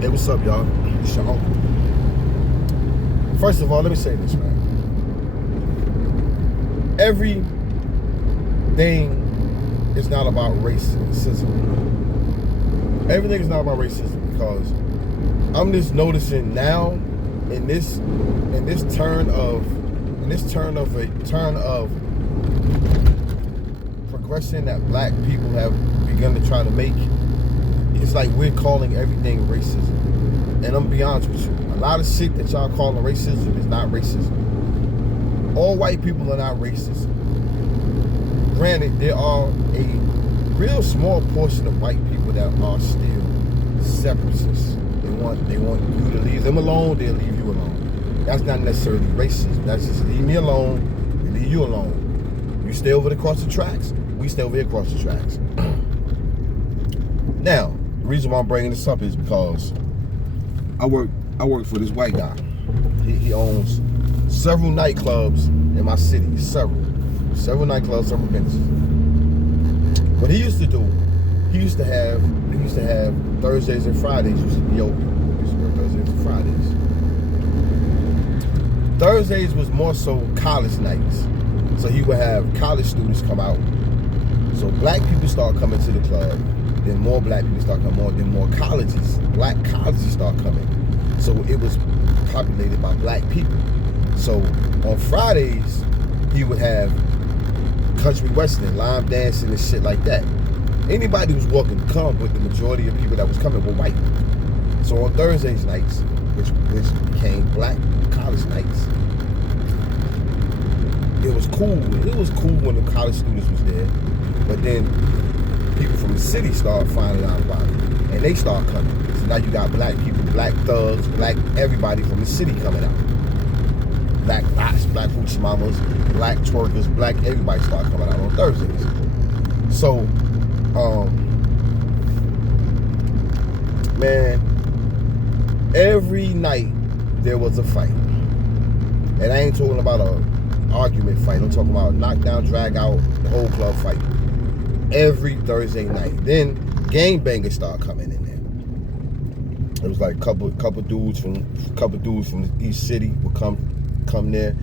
Hey, what's up, y'all? It's your uncle. First of all, let me say this, man. Everything is not about racism. Everything is not about racism because I'm just noticing now in this turn of progression that black people have begun to try to make. It's like we're calling everything racism. And I'm gonna be honest with you, a lot of shit that y'all calling racism is not racism. All white people are not racist. Granted, there are a real small portion of white people that are still separatists. They want you to leave them alone, they'll leave you alone. That's not necessarily racism. That's just leave me alone, we leave you alone. You stay over there across the tracks, we stay over here across the tracks. Now, the reason why I'm bringing this up is because I work for this white guy. He owns several nightclubs in my city. Several nightclubs, several businesses. What he used to do, he used to have Thursdays and Fridays used to be open. He used to work Thursdays and Fridays. Thursdays was more so college nights. So he would have college students come out. So black people start coming to the club. Then more black people start coming on. Then more black colleges start coming. So it was populated by black people. So on Fridays, he would have country western, line dancing and shit like that. Anybody who was welcome to come, but the majority of people that was coming were white. So on Thursdays nights, which became black college nights, it was cool. It was cool when the college students was there. But then people from the city start finding out about it, and they start coming. So now you got black people, black thugs, black everybody from the city coming out. Black bots, black hoochie mamas, black twerkers, black everybody start coming out on Thursdays. So, man, every night there was a fight, and I ain't talking about a argument fight. I'm talking about knockdown, drag out, the whole club fight. Every Thursday night. Then gangbangers start coming in there. It was like a couple dudes from the East City would come there.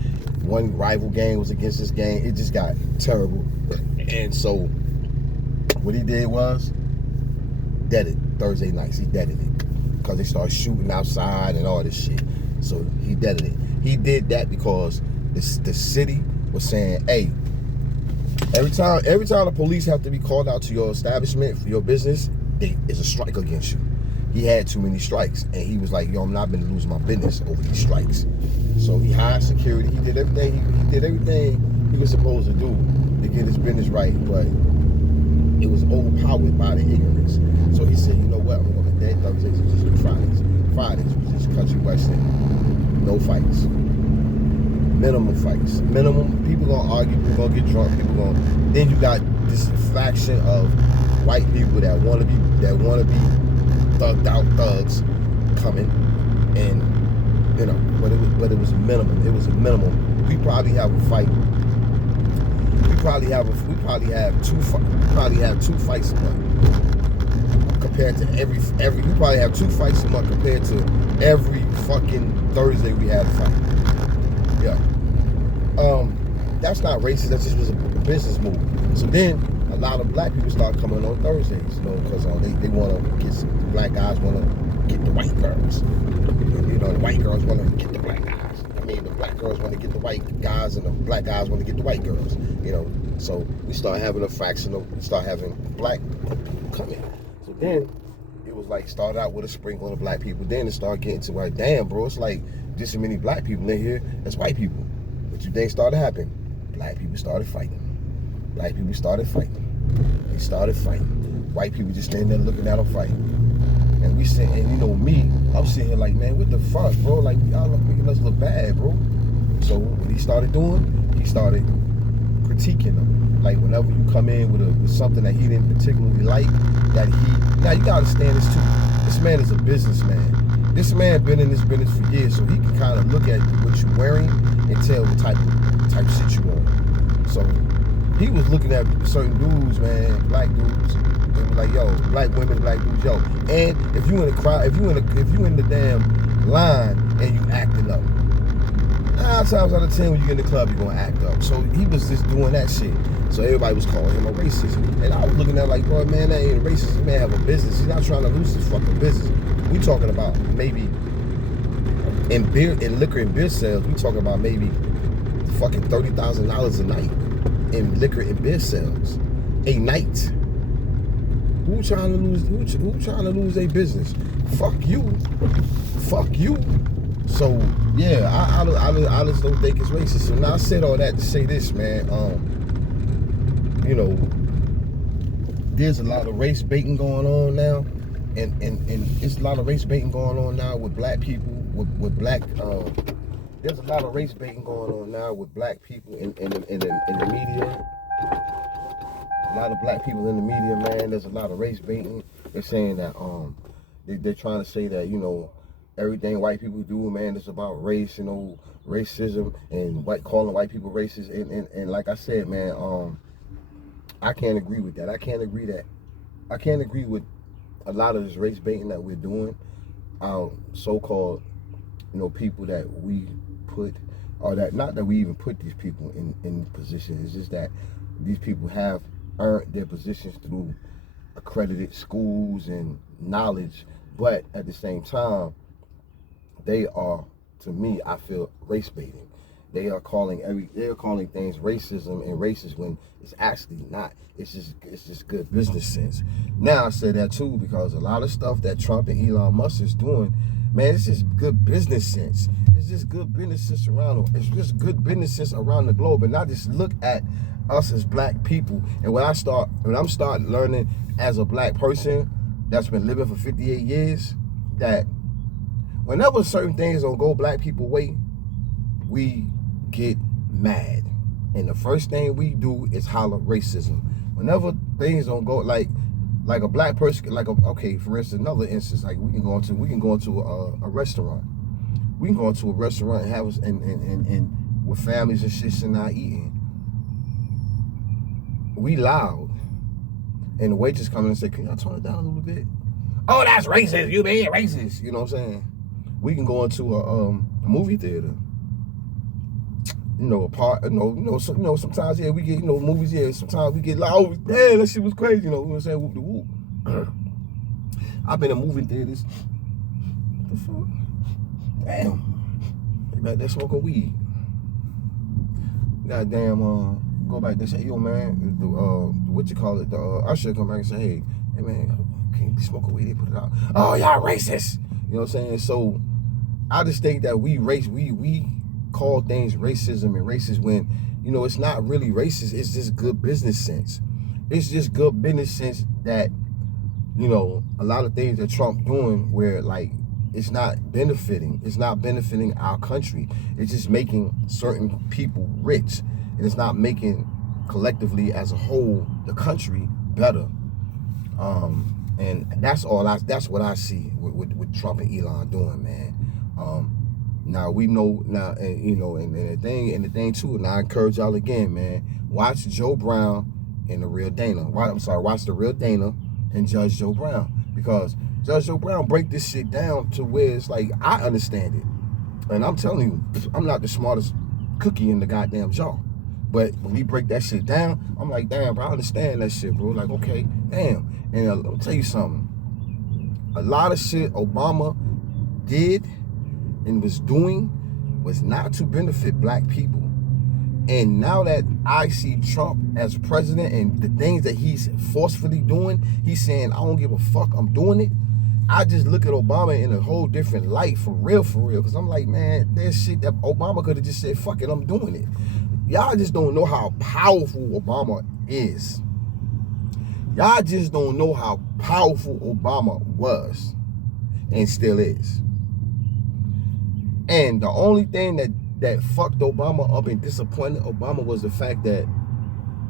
One rival gang was against this gang. It just got terrible. And so what he did was deaded Thursday nights. He deaded it because they started shooting outside and all this shit. So he deaded it. He did that because the city was saying, hey, every time the police have to be called out to your establishment for your business, it's a strike against you. He had too many strikes, and he was like, yo, I'm not gonna lose my business over these strikes. So he hired security. He did everything. He did everything he was supposed to do to get his business right, but it was overpowered by the ignorance. So he said, you know what? I'm gonna dead Thursdays and just do Fridays. Fridays was just country western, no fights. Minimum fights. Minimum. People gonna argue. People gonna get drunk. Then you got this faction of white people that wanna be thugged out thugs coming, and you know, but it was minimum. It was a minimum. We probably have a fight. We probably have two fights a month compared to every. We probably have 2 fights a month compared to every fucking Thursday we had a fight. Yeah. That's not racist. That just was a business move. So then a lot of black people start coming on Thursdays, you know, because they want to get the black guys want to get the white girls. You know, the white girls want to get the black guys. I mean, the black girls want to get the white guys, and the black guys want to get the white girls. You know, so we start having a faction of, start having black people coming. So then it was like started out with a sprinkling of black people. Then it started getting to like, damn, bro, it's like just as many black people in here as white people. What you think started happening? Black people started fighting. Black people started fighting. They started fighting. White people just standing there looking at them fight. And we sit, and you know me, I'm sitting here like, man, what the fuck, bro? Like, y'all making us look bad, bro. So what he started doing, he started critiquing them. Like whenever you come in with something that he didn't particularly like, now you gotta understand this too. This man is a businessman. This man been in this business for years, so he can kind of look at what you're wearing and tell what type of shit you want. So he was looking at certain dudes, man, black dudes, They be like, yo, black women, black dudes, yo. And if you in the crowd, if you in the damn line and you acting up, 9 times out of 10 when you get in the club, you're gonna act up. So he was just doing that shit. So everybody was calling him a racist. And I was looking at it like, bro, man, that ain't a racist. This man have a business. He's not trying to lose his fucking business. We talking about maybe in beer, in liquor and beer sales, we talking about maybe fucking $30,000 a night in liquor and beer sales. A night. Who trying to lose? Who trying to lose their business? Fuck you. Fuck you. So yeah, I just don't think it's racist. So now I said all that to say this, man. You know, there's a lot of race baiting going on now, and it's a lot of race baiting going on now with black people, with black. There's a lot of race baiting going on now with black people in the media. A lot of black people in the media, man. There's a lot of race baiting. They're saying that they're trying to say that, you know, everything white people do, man, is about race, you know, racism, and calling white people racist. And like I said, man, I can't agree with that. I can't agree with a lot of this race baiting that we're doing. So-called, you know, people that we put, or that, not that we even put these people in positions. It's just that these people have earned their positions through accredited schools and knowledge, but at the same time, they are, to me, I feel, race baiting. They are calling things racism and racist when it's actually not. It's just good business sense. Now I say that too because a lot of stuff that Trump and Elon Musk is doing, man, it's just good business sense. It's just good business sense around. It's just good business sense around the globe, and not just look at us as black people. And when I'm starting learning as a black person that's been living for 58 years, that whenever certain things don't go black people way, we get mad. And the first thing we do is holler racism. Whenever things don't go like a black person, okay, for instance, another instance, like we can go into a restaurant. We can go into a restaurant and have us and with families and shit sitting out eating. We loud. And the waitress come in and say, can y'all tone it down a little bit? Oh, that's racist. You being racist. You know what I'm saying? We can go into a movie theater. You know, sometimes, yeah, we get, you know, movies, yeah, sometimes we get loud. Oh, damn, that shit was crazy, you know what I'm saying? Whoop de whoop. I've been in movie theaters. What the fuck? Damn. They back there smoking weed. Goddamn, go back there and say, yo, man, what you call it? The usher come back and say, hey man, can you smoke a weed? They put it out. Oh, y'all racist. You know what I'm saying? So I just think that we call things racism and racist when, you know, it's not really racist. It's just good business sense. It's just good business sense that, you know, a lot of things that Trump doing where, like, it's not benefiting our country. It's just making certain people rich, and it's not making collectively as a whole the country better. And that's what I see with Trump and Elon doing, man. Now we know now, and you know, and the thing too. And I encourage y'all again, man. Watch Joe Brown and the Real Dana. Watch the Real Dana and Judge Joe Brown, because Judge Joe Brown break this shit down to where it's like I understand it, and I'm telling you, I'm not the smartest cookie in the goddamn jar. But when he break that shit down, I'm like, damn, bro, I understand that shit, bro. Like, okay, damn. And let me tell you something. A lot of shit Obama did and was doing was not to benefit black people. And now that I see Trump as president and the things that he's forcefully doing, he's saying, I don't give a fuck, I'm doing it. I just look at Obama in a whole different light, for real. Because I'm like, man, there's shit that Obama could have just said, fuck it, I'm doing it. Y'all just don't know how powerful Obama is. Y'all just don't know how powerful Obama was and still is. And the only thing that fucked Obama up and disappointed Obama was the fact that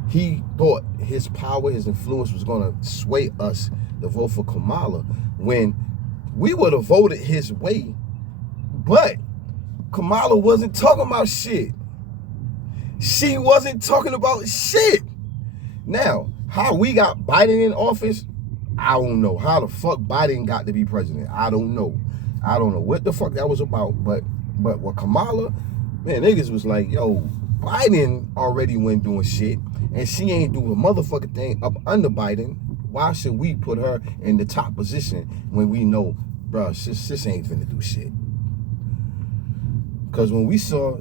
he thought his power, his influence was going to sway us to vote for Kamala when we would have voted his way. But Kamala wasn't talking about shit. She wasn't talking about shit. Now, how we got Biden in office, I don't know how the fuck Biden got to be president. I don't know what the fuck that was about. But with Kamala, man, niggas was like, yo, Biden already went doing shit, and she ain't doing a motherfucking thing up under Biden. Why should we put her in the top position when we know, bro, sis ain't finna do shit? Because when we saw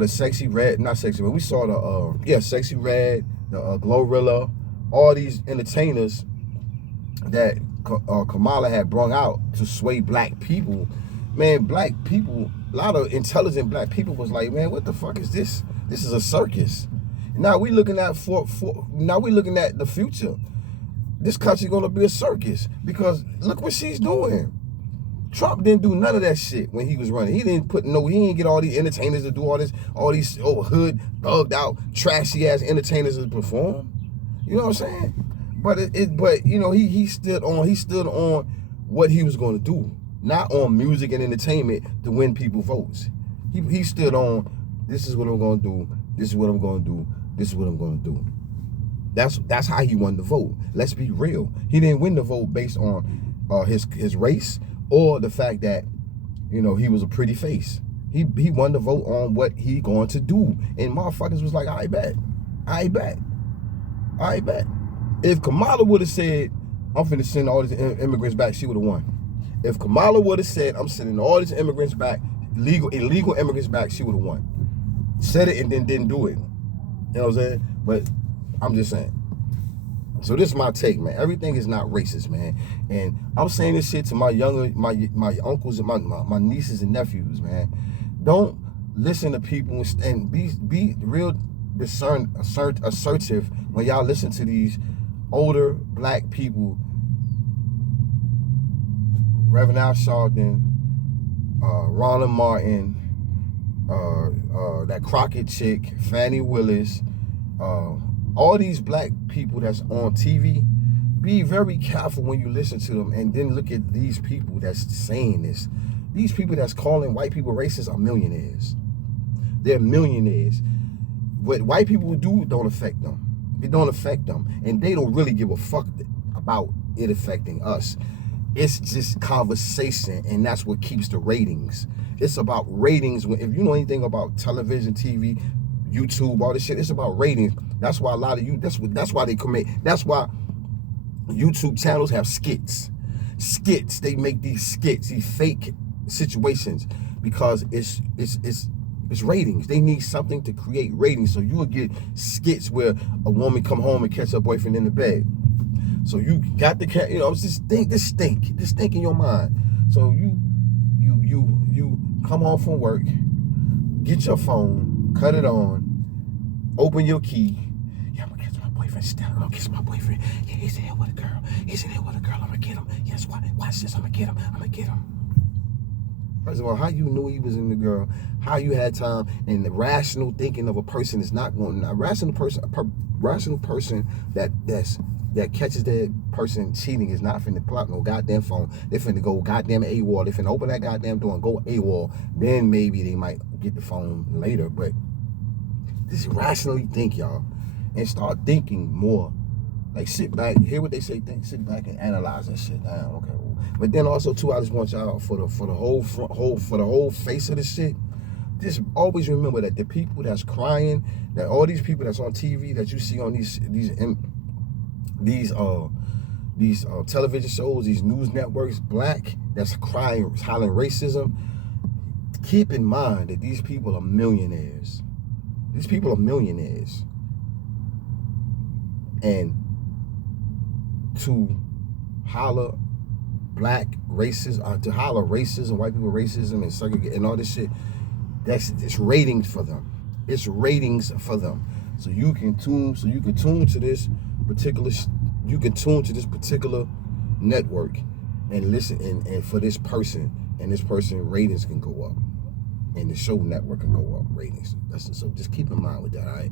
the Sexy Red, not Sexy Red, we saw the Sexy Red, the Glorilla, all these entertainers that Kamala had brought out to sway black people. Man, black people, a lot of intelligent black people was like, man, what the fuck is this? This is a circus. Now we looking at the future. This country gonna be a circus because look what she's doing. Trump didn't do none of that shit when he was running. He didn't get all these entertainers to do all these hood, thugged out, trashy ass entertainers to perform. You know what I'm saying? But you know, he stood on what he was gonna do, not on music and entertainment to win people votes. He stood on, this is what I'm gonna do, this is what I'm gonna do, this is what I'm gonna do. That's how he won the vote. Let's be real. He didn't win the vote based on his race or the fact that, you know, he was a pretty face. He won the vote on what he going to do. And motherfuckers was like, I bet. If Kamala would have said, I'm finna send all these immigrants back, she would have won. If Kamala would have said, I'm sending all these immigrants back, illegal immigrants back, she would have won. Said it and then didn't do it. You know what I'm saying? But I'm just saying. So this is my take, man. Everything is not racist, man. And I'm saying this shit to my uncles and my nieces and nephews, man. Don't listen to people and be real assertive when y'all listen to these older black people. Reverend Al Sharpton, Ronald Martin, that Crockett chick, Fannie Willis, all these black people that's on TV, be very careful when you listen to them, and then look at these people that's saying this. These people that's calling white people racist are millionaires. They're millionaires. What white people do don't affect them. It don't affect them, and they don't really give a fuck about it affecting us. It's just conversation, and that's what keeps the ratings. It's about ratings. If you know anything about television, TV, YouTube, all this shit, it's about ratings. That's why a lot of you, that's why they commit. That's why YouTube channels have skits. They make these skits, these fake situations, because it's ratings. They need something to create ratings. So you'll get skits where a woman come home and catch her boyfriend in the bed. So you got the cat, you know, this stink in your mind. So you come home from work, get your phone, cut it on, open your key. Yeah, I'm gonna catch my boyfriend. I'm gonna kiss my boyfriend. Yeah, he's in here with a girl. I'm gonna get him. Yes, watch this. I'm gonna get him. First of all, how you knew he was in the girl? How you had time? And the rational thinking of a person is not going. A rational person that catches that person cheating is not finna plot no goddamn phone. They finna go goddamn AWOL. They finna open that goddamn door and go AWOL. Then maybe they might get the phone later. But just rationally think, y'all, and start thinking more. Like, sit back, hear what they say, sit back and analyze that shit. Okay. But then also too, I just want y'all for the whole face of this shit. Just always remember that the people that's crying, that all these people that's on TV that you see on these television shows, these news networks, black, that's crying, hollering racism. Keep in mind that these people are millionaires. These people are millionaires. And to holler black racism, to holler racism, white people racism, and segregate and all this shit, it's ratings for them. It's ratings for them. So you can tune to this particular network and listen, and for this person, and this person ratings can go up, and the show network can go up ratings. So just keep in mind with that, all right?